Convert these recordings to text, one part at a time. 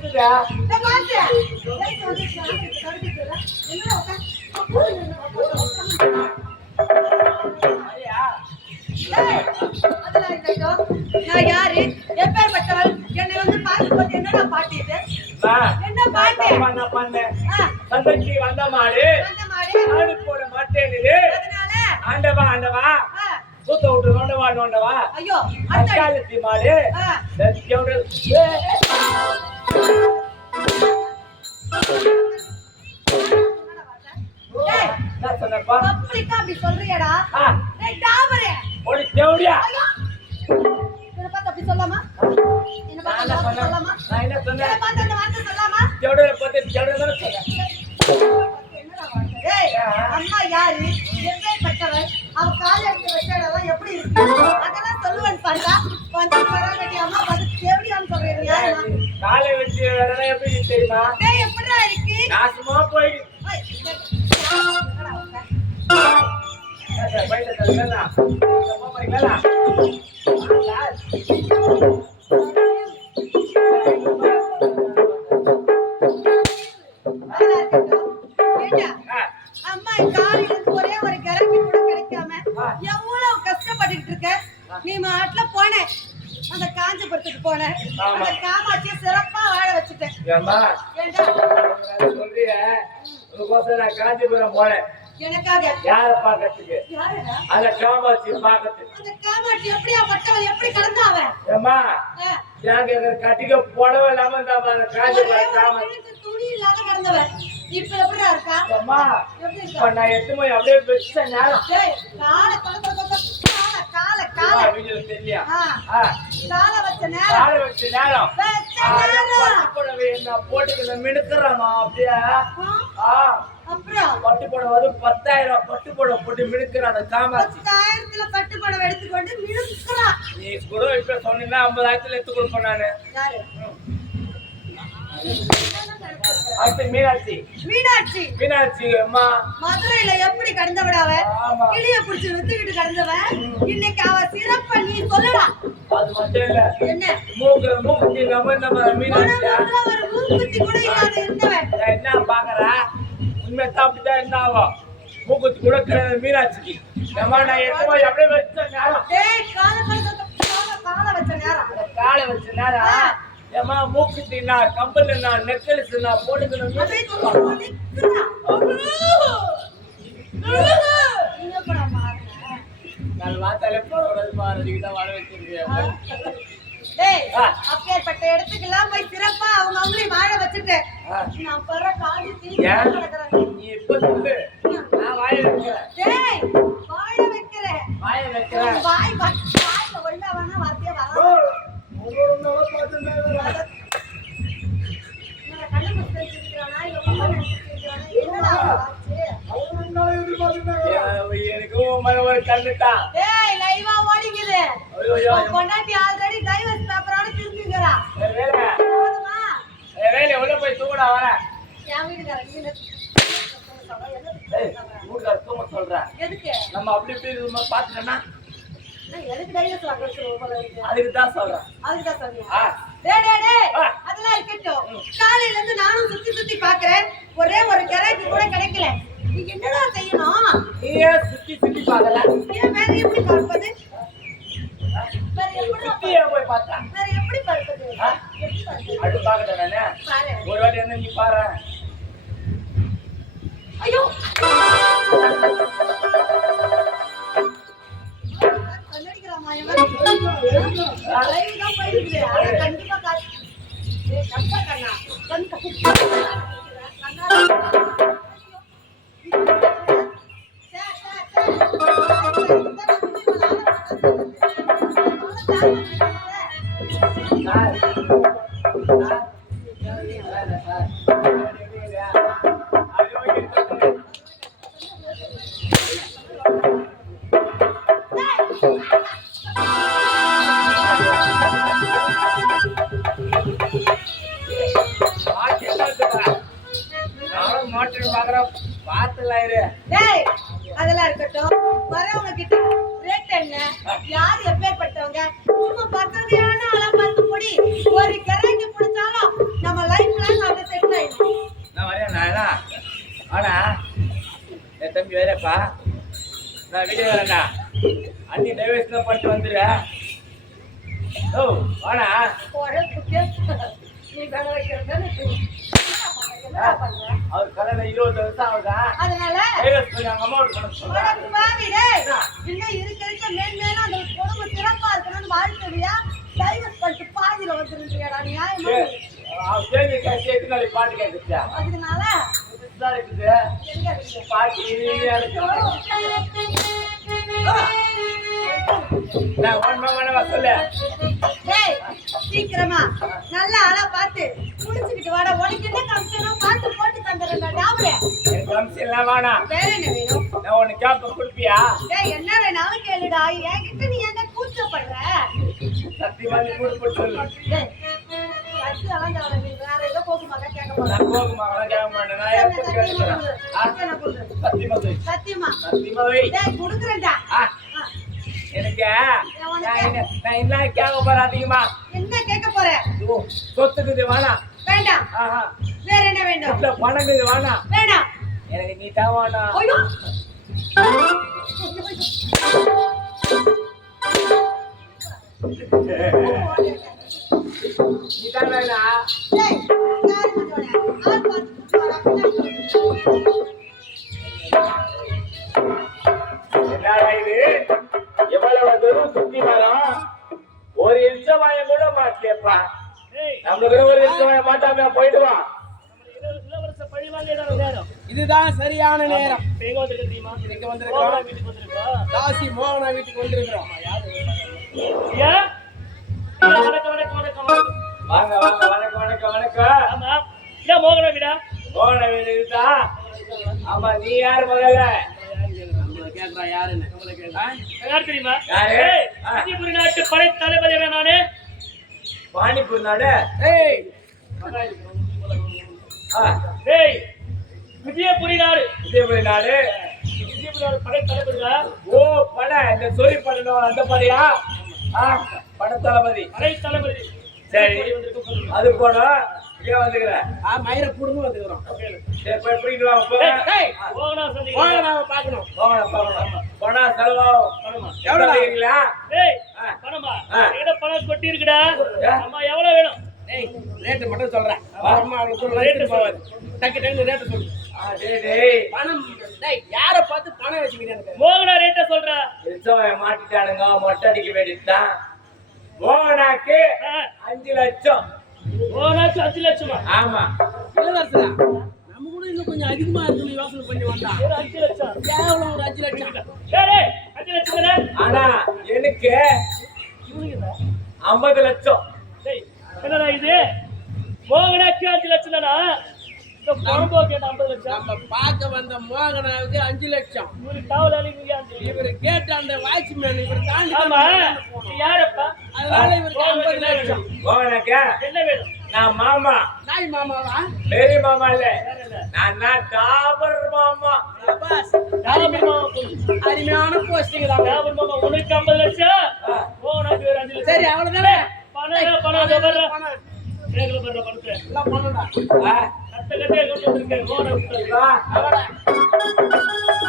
வச்சுக்கிட்டா நான் யாரு எப்பேற்பட்டவள் என்னை வந்து பார்க்கும்போது என்னடா பாட்டு இது என்ன பாட்டு சந்தைக்கு வந்த மாடு ஆடு போட மாட்டேன் அதனால ஆண்டவா ஆண்டவா கூத்த விட்டு நோண்டவா நோண்டவா ஐயோ அக்காலத்தி மாடு சொன்னப்பா அப்படி சொல்றியடா ஒரு தேவடியா என்ன பார்த்து அப்படி சொல்லாமா என்ன பார்த்து சொல்லாமா நான் என்ன சொன்னேன் என்ன பார்த்து அந்த வார்த்தை சொல்லாமா தேவடியா பார்த்து தேவடியா தான சொன்னேன் அம்மா யாரு எப்பேற்பட்டவள் அவ கால எடுத்து வச்சாடலாம் எப்படி இருக்கு அதெல்லாம் சொல்லுவேன் பார்த்தா வந்து வராங்கடி அம்மா பார்த்து தேவடியான்னு சொல்றேன் யாருமா காலை வச்சு வரனா எப்படி தெரியுமா டேய் எப்படிடா இருக்கு நாசமா போய் பைட்ட தரலனா போறீங்களா அம்மா காலையில ஒரே ஒரு கரண்டி கூட கிடைக்காம எவ்வளவு கஷ்டப்பட்டுட்டு இருக்க நீ மாட்டுல போன அந்த காஞ்சிபுரத்துக்கு போன அந்த காமாட்சியை சிறப்பா வாழ வச்சுட்டேன் சொல்றிய நான் காஞ்சிபுரம் போனேன் எனக்காக யார பாக்கிறதுக்கு அந்த காமாட்சி பாக்கிறதுக்கு அந்த காமாட்சி எப்படியா பட்டவள் எப்படி கடந்தாவ ஏமா யாங்க கட்டிக்க புடவை இல்லாம அந்த காஞ்சிபுரம் காமாட்சி துணி இல்லாத கடந்தவ இப்ப எப்படிடா இருக்கா அம்மா எப்படி இருக்கா நான் எத்துமே அப்படியே வெச்ச நேரம் டேய் கால தெரியலையா கால வச்ச நேரம் புடவை என்ன போட்டுக்கிற மினுக்குறாமா அப்படியே அப்புறம் பட்டு புடவை 10,000 பட்டு புடவை போட்டு மினுக்குற அந்த காமாட்சி 10,000ல பட்டு புடவை எடுத்துக்கொண்டு மினுக்குறா நீ கூட இப்ப சொன்னீங்கன்னா 50,000 எடுத்து கொடுப்பேன் நானு யாரு அடுத்து மீனாட்சி மீனாட்சி மீனாட்சி அம்மா மதுரையில எப்படி கடந்தவடாவ கிளிய புடிச்சு வித்துக்கிட்டு கடந்தவ இன்னைக்கு அவ சிறப்ப நீ சொல்லடா அது மட்டும் இல்ல என்ன மூக்குத்தி நம்ம மீனாட்சி ஒரு மூக்குத்தி கூட இல்லாத இருந்தவன் என்ன பாக்குறா உண்மை அப்படிதான் என்ன ஆகும் மூக்குத்தி கூட கிடையாது மீனாட்சிக்கு அம்மா நான் எத்தனை அப்படியே வச்ச நேரம் காலை வச்ச நேரம் ஏமா மூக்குத்தி நான் கம்பல் நான் நெக்லஸ் நான் போட்டுக்கணும் நான் வாத்தாலே போடுறது பாருதான் வாழ வச்சிருக்கேன் அப்பேற்பட்ட இடத்துக்கெல்லாம் போய் சிறப்பா அவங்க அவங்களையும் வாழ வச்சுட்டேன் நான் பர காஞ்சி நீ இப்ப சொல்லு நான் வாழ வைக்கிறேன் வாழ வைக்கிறேன் வாழ வைக்கிறேன் வாய்ல ஒண்ணா வேணா வார்த்தையா வர கண்டுட்டான் பொண்டாட்டி ஆல்ரெடி டைவர்ஸ் பேப்பரோட திரும்பிங்கறா வேலை உள்ள போய் தூங்கடா வர என் வீட்டுக்காரங்க தூங்க சொல்றேன் எதுக்கு நம்ம அப்படி இப்படி பாத்துட்டோம்னா எதுக்கு டைவர்ஸ் வாங்க சொல்லுங்க அதுக்கு தான் சொல்றேன் அதெல்லாம் இருக்கட்டும் காலையில இருந்து நானும் சுத்தி சுத்தி பாக்குறேன் ஒரே ஒரு கரைக்கு கூட கிடைக்கல நீ என்னடா செய்யணும் நீயே சுத்தி சுத்தி பாக்கல ஏன் வேற எப்படி பார்ப்பது போய் பார்த்தா வேற எப்படி பார்ப்பது அது பாக்கட்டேன் நானே ஒரு வாட்டி என்ன நீ பாரு ஐயோ கண்டிப்பா அதெல்லாம் இருக்கட்டும் வரவங்க கிட்ட ரேட் என்ன யார் எப்பேற்பட்டவங்க சும்மா பக்கத்தையான ஆளா பார்த்து போடி ஒரு கரைக்கு பிடிச்சாலும் நம்ம வாடா என் தம்பி வேறப்பா நான் வீடியோ வரேன்டா அண்ணி டைவர்ஸ் தான் பண்ணிட்டு வந்துடுற ஓ வாடா உழைப்புக்கு நீ வேலை வைக்கிறதானே என்ன பண்ற? அவர் கல்யாணம் 20 வருஷம் ஆகுதா அதனால டைவர்ஸ் பண்ணி அவங்க அம்மாவோட பண்ண சொல்றேன் உனக்கு வாவி டேய். இன்னும் இருக்க மேன்மேலும் அந்த குடும்பம் சிறப்பா இருக்கணும்னு வாழ்க்கையா டைவர்ஸ் பண்ணிட்டு பாதியில வந்துருந்தியாடா நியாயமா? அவன் சேர்ந்து கேட்டு நாளைக்கு பாட்டு கேட்குச்சா அதனால இதுதான் இருக்குது எங்க இருக்கு? பாட்டு இனிமையா இருக்கு நான் ஒன்றுமா சொல்லு டேய் சீக்கிரமா நல்ல ஆளா பார்த்து குடிச்சுக்கிட்டு வாடா. உனக்கு என்ன கம்சனம் பார்த்து போட்டு தந்துடுறேன்டா டாபுல. எனக்கு வம்சம் வேணாம் வேற என்ன வேணும்? நான் உனக்கு கேப்ப கொடுப்பியா டேய் என்ன வேணாலும் கேளுடா. என்கிட்ட நீ என்ன கூச்சப்படுற? சத்தியமா நீ கொடுப்பு சொல்லு டேய் கட்டு அலங்கார நீ வேற ஏதோ போகுமாக்கா கேட்க போறேன். நான் போகுமா அவன் கேட்க மாட்டேன் நான் எப்போ கேட்கிறேன் சத்தியமா வை சத்தியமா சத்தியமா வை டேய் குடுக்குறேன்டா. எனக்கு நான் என்ன கேட்க போறேன் அதிகமா என்ன கேட்க போற? சொத்துக்குது வேணாம் வேண்டாம். ஆஹா வேற என்ன வேண்டும்? வீட்டுல பணங்குது வேணாம் வேண்டாம். எனக்கு நீ தான் வேணாம் ஐயோ நீ தான் வேணா டேய் யாரு மஜோட ஆள் பார்த்து என்னடா இது எவ்வளவு தூரம் சுத்தி வரோம் ஒரு இன்சமாய கூட மாட்டலையப்பா நம்மளுக்கு ஒரு இன்சமாய மாட்டாம போயிடுவான் இதுதான் சரியான நேரம். எங்க வந்திருக்க தெரியுமா? இங்க வந்திருக்கோம். வீட்டுக்கு வந்திருக்கோம். தாசி மோகனா வீட்டுக்கு வந்திருக்கிறோம். ஐயா வணக்கம் வணக்கம் வணக்கம் வணக்கம். வாங்க வாங்க வணக்கம் வணக்கம் வணக்கம் ஆமா இதான் மோகனா வீடா? போன வீடு இருக்கா ஆமா நீ யாரு முதல்ல கேக்குறா யாருன்னு யார் தெரியுமா? யாரு? ஏய், விஜயபுரி நாட்டு படை தளபதியா நானு. பானிபூர் நாடு ஏய் ஏய் விஜயபுரி நாடு விஜயபுரி நாடு விஜயபுரி நாடு படை தளபதியா? ஓ பட இந்த சொறி படம் அந்த படையா பட தளபதி படை தளபதி. சரி வந்திருக்க சொல்லுங்க. அது போனோம் இங்க வந்துக்கிறேன் மயிர புடுங்க வந்துக்கிறோம். சரி போய் பிடிக்கிட்டு வாங்க போங்க மோகனா சந்திக்கிறேன். மோகனாவை பார்க்கணும். போகணும் போனா செலவாகும் பணமா? எவ்வளவு கேக்குறீங்களா ஏய் பணமா? என்கிட்ட பணம் கொட்டி இருக்குடா. ஏ? அம்மா எவ்வளவு வேணும்? ஏய் ரேட் மட்டும் சொல்றேன். அம்மா அவளுக்கு சொல்ல ரேட் போவாது. டக்கு டக்கு ரேட் சொல்லு. டேய் பணம் டேய் யார பார்த்து பணம் வச்சுக்கிறீங்க? மோகனா ரேட்ட சொல்றா. இன்சமாய மாட்டிட்டானுங்க மொட்டை அடிக்க வேண்டியதுதான் மோகனாக்கு 5 லட்சம் மோகனாக்கு 5 லட்சமா? ஆமா இளவரசரா நம்ம கூட இன்னும் கொஞ்சம் அதிகமா இருக்குன்னு யோசனை பண்ணி வந்தா. ஒரு 5 லட்சம். கேவலம் ஒரு 5 லட்சம். சரி 5 லட்சம் தானே? ஆனா எனக்கு இவனுக்கு என்ன? 50 லட்சம் டேய் என்னடா இது? மோகனாக்கு 5 லட்சம் தானா? இந்த பொறம்போ கேட்ட 50 லட்சம். நம்ம பார்க்க வந்த மோகனாவுக்கு 5 லட்சம். இவரு காவலாளி நீங்க 5 லட்சம். இவர் கேட்ட அந்த வாட்ச்மேன் இவர் தாண்டி ஆமா நீ யாரப்பா? அதனால இவருக்கு 50 லட்சம். மோகனாக்கு என்ன வேணும்? நான் மாமா நாய் மாமாவா? பெரிய மாமா இல்ல வேற என்ன? நான் டாபர் மாமா பாஸ் டாபர் மாமா போய். அருமையான போஸ்டிங் தான். டாபர் மாமா உனக்கு 50 லட்சம். மோகனாக்கு வேற 5 லட்சம். சரி அவ்வளவுதானே. பணம் பணம் இதோ பாரு. பணம் பேங்க்ல பண்ற பணத்தை எல்லாம் பண்ணடா. கட்ட கட்டே கொண்டு வந்திருக்கேன். மோகனா விட்டு. வா அவடா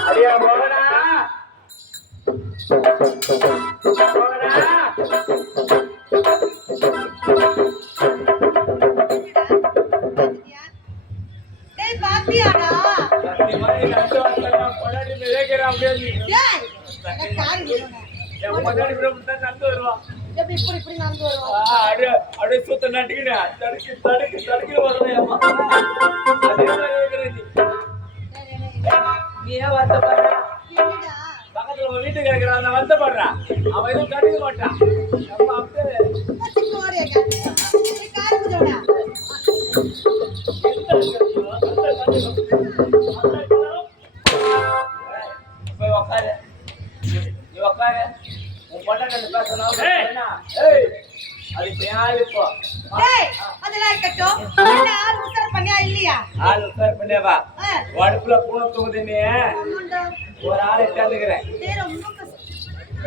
அடியா மோகனா மோகனா டேய் பாத்தியாடா? சத்தியமா நீ நட்டு வரலாம் பொண்டாட்டி மேய்க்கிற அப்படியே நீ டேய் என்ன காரி விடுனே? என் பொண்டாட்டி தான் நட்டு வருவான் எப்படி இப்படி நடந்து வருவா? அப்படியே சுத்த நட்டுக்கினே தடுக்கு தடுக்கு தடுக்கு வருவேன் அம்மா அதே மாதிரி இருக்கிற நீ ஏன் வருத்தப்படுற என்னடா? பக்கத்துல உங்க வீட்டுக்கு இருக்கிற அந்த வருத்தப்படுறா அவன் எதுவும் கண்டுக்க மாட்டான் நம்ம அப்படியே பச்சை கோரியா கேட்டா? நீ காரி விடுடா. போய் உக்காரு நீ உக்காரு உன் பொண்டாட்டி பேசணும் ஏய். அது இப்ப யாரு இப்போ டேய் அதெல்லாம் இருக்கட்டும். என்ன ஆள் உத்தர பண்ணியா இல்லையா? ஆளு உட்கார் பண்ணேவா அடுப்புல பூனை தூங்குதுன்னு ஆமாண்டா. ஒரு ஆள் இட்டாந்துக்கிறேன் டேய் ரொம்ப கஷ்டம்.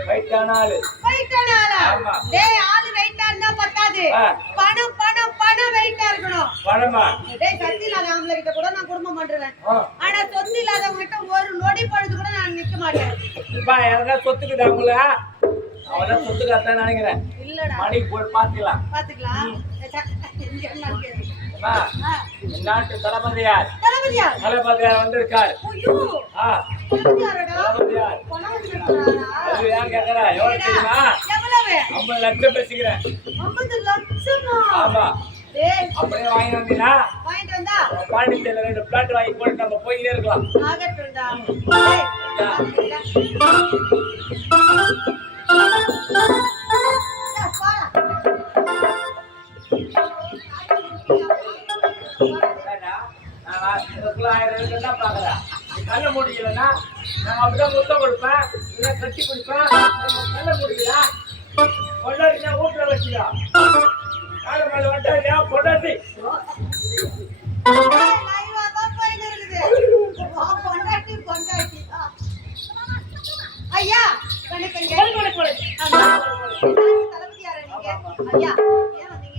வயிற்றான ஆளு வெயிட்டான ஆளா? ஆமா. டேய் ஆளு வெயிட்டா இருந்தா பத்தாது. ஆ. பணம் பணம் பணம் வெயிட்டா இருக்கணும். பணமா டேய் சத்தியில ஆம்பளை கிட்ட கூட நான் குடும்பம் பண்றேன். ஆனா சொத்து இல்லாதவங்க கிட்ட ஒரு நொடி பொழுது கூட நான் நிக்க மாட்டேன். இப்ப யாரா சொத்துக்குது அவங்கள அவன சொத்துக்காரதான் நினைக்கிறேன். இல்லடா மணி போய் பாத்துக்கலாம். நாட்டு தளபதியார் தளபதியார் வந்திருக்கார். அது யார் கேக்குறா? எவ்வளவு தெரியுமா? 50 லட்சம் பேசிக்கிறேன். 50 லட்சமா? ஆமா. அப்படியே வாங்கி வந்தீங்கன்னா வாங்கிட்டு வந்தா பாண்டிச்சேரியில 2 பிளாட் வாங்கி போட்டு நம்ம போயிட்டே இருக்கலாம். ஆகட்டும்டா. கல்ல முடியலன்னா நான் அப்படிதான் முத்தம் கொடுப்பேன், இல்லை கட்டி கொடுப்பேன். கல்ல முடியல கொண்டாடினா வீட்டுல வச்சுக்கா காலை மேல வட்டா கொண்டாடி ஐயா ஐயா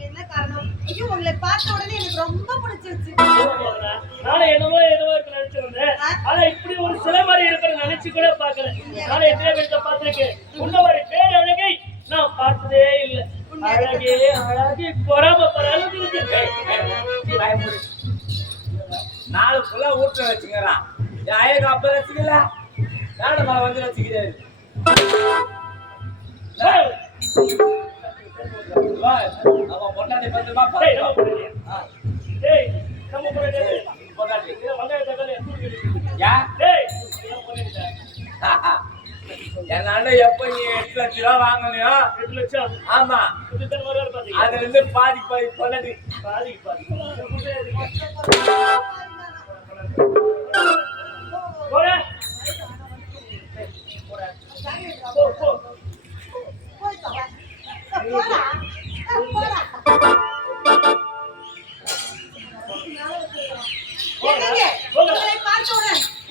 என்ன காரணம்? ஐயோ உங்களை பார்த்த உடனே எனக்கு ரொம்ப பிடிச்சிருச்சு. நானே என்னவோ இருக்கு நினைச்சிருந்தேன். ஆனா இப்படி ஒரு சிலை மாதிரி இருக்கிற நினைச்சு கூட பாக்கல. நானே எத்தனை பேர்த்த பார்த்திருக்கேன். உன்ன ஒரு பேர் அழகை நான் பார்த்ததே இல்லை. அழகே அழகி பொறாமப்படுற அளவுக்கு இருக்கு. நாலு புள்ள வீட்டுல வச்சுக்கிறான். என் அழகு அப்ப வச்சுக்கல, நானும் வந்து வச்சுக்கிறேன். அவன் பொண்டாட்டி பத்திரமா என்னால எப்ப நீ 8 லட்சம் ரூபா வாங்கலையோ 8 லட்சம் ஆமா அதுல இருந்து பாதி பாதி பொண்டாட்டி பாதி பாதி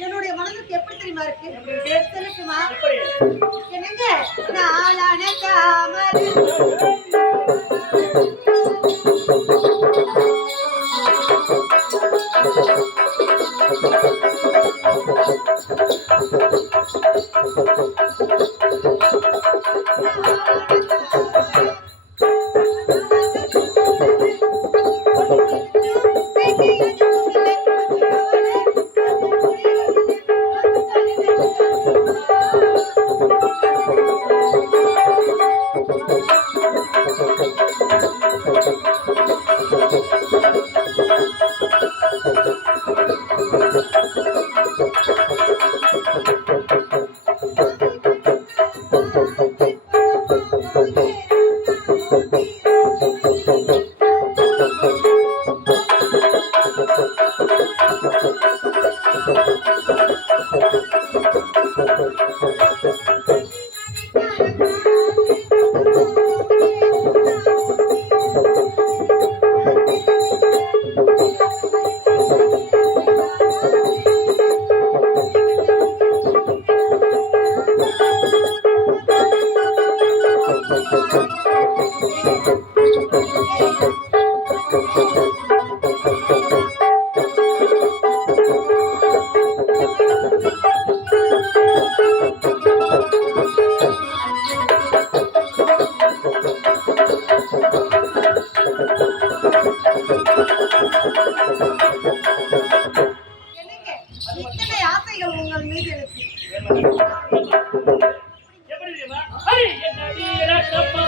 என்னுடைய மனதுக்கு எப்படி தெரியுமா இருக்கு? சொல்லட்டுமா? என்னங்க நாளான தாமரை இத்தனை ஆசைகள் உங்கள் மீது இருக்கு. எப்படி தெரியுமா? ஹரி என்னடி ரத்தப்பா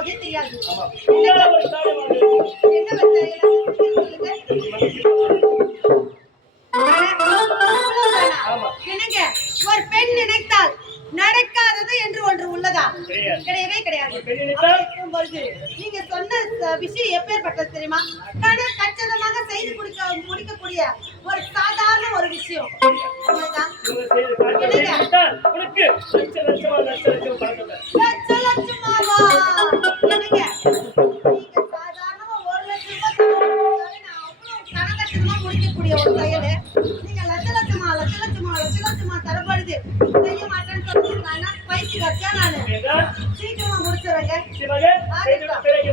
போவதே தெரியாது. உங்களால ஒரு காரியமாக இருக்கு. என்ன வச்ச என்னங்க ஒரு பெண் நினைத்தால் நடக்காதது என்று ஒன்று உள்ளதா? கிடையவே கிடையாது. அப்படி இருக்கும்பொழுது நீங்க சொன்ன விஷயம் எப்பேற்பட்டது தெரியுமா? கச்சிதமாக செய்து முடிக்கக்கூடிய ஒரு சாதாரண ஒரு விஷயம். அவ்வளவுதான். உனக்கு லட்ச லட்சமா லட்ச லட்சமாவா? என்னங்க நீங்க சாதாரணமா 1 லட்சம் ரூபாய் நான் அவ்வளவு கணக்கச்சிதமா முடிக்கக்கூடிய ஒரு செயல். நீங்க லட்ச லட்சமா தரப்படுது செய்ய மாட்டேன்னு சொல்லிருக்காங்க. பைக்கு கச்சா நானு சீக்கிரமா முடிச்சிடுறேங்க. சிவகே பிறகு